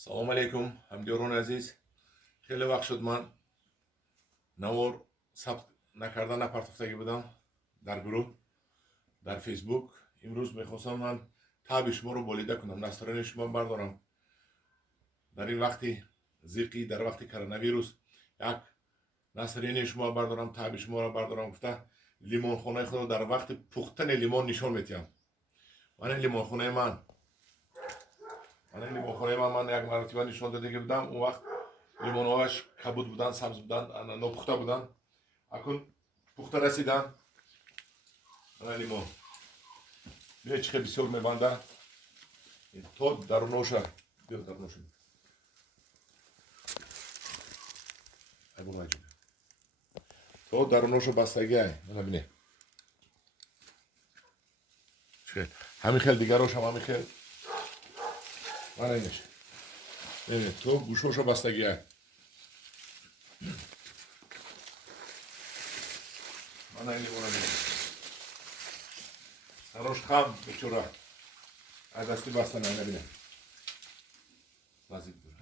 سلام علیکم همگران عزیز. خیلی وقت شد من نوار ثبت نکرده نپرداختگی بودم در گروه در فیسبوک. امروز میخواستم من تاب شما رو بریده کنم، نصرانی شما بردارم. در این وقتی زیقی، در وقتی کرونا ویروس، یک نصرانی شما بردارم، تاب شما رو بردارم. گفته لیمون خونه خود در وقت پختن لیمون نشان میتیم. من لیمون خونه من یک مرتبه نشان داده بودم. اون وقت لیمون هاش کبود بودن، سبز بودن، نپخته بودن. اکنون پخته رسیدن. لیمون چه بسیار میبنده تا درونوشه بیا درونوشه تا درونوشه بستگی های ببینید همین خیل دیگر روش هم همین خیل من اینش ببینید تو گوشوشو بستگی های من این لیمون رو ببینید سراش خم بچوره از دستی بستن این ببینید وزید بور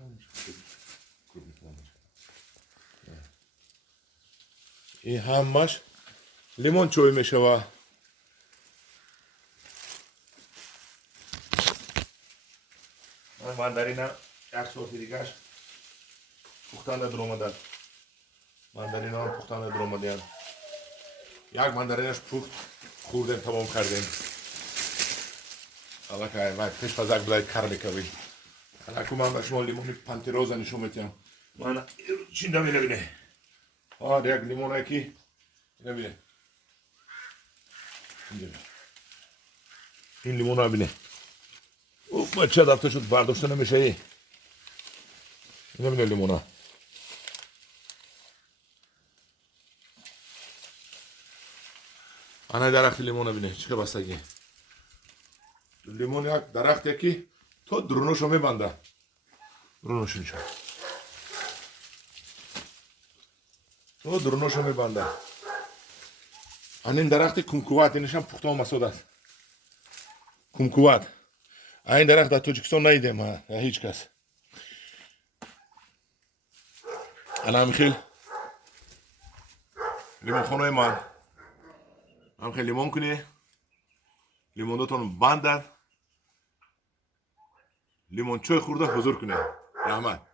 این همش لیمون چوی میشه و ماندارینا یک سورت دیگهش پختن در اومدن. ماندارینا هم پختن در اومدن. یک ماندارینش پخت خوردیم تمام کردیم. حالا که وقت پیش فزک بلای کار میکنیم. حالا که من به شما لیمونی پانتیروزا نشون میدم. من چین دمی نبینه. یک لیمون کی نبینه. این لیمون رو بینه. او بچه دفته شد برداشته نمیشه ای. نبینه لیمون ها. آنها درخت لیمون بینه چه بستگی. لیمون یک درخت یکی تو درونشو میبنده. درونش میشه. تو درونشو میبنده. این درخت کمکوات اینش هم پخته و مسعود است. کمکوات. این درخت در تاجیکستان ندیدم هیچ کس. الان خیلی لیمون خونه من. هم خیلی لیمون کنی. لیمون دوتون بندن. لیمون چوی خورده حضور کنه. رحمت.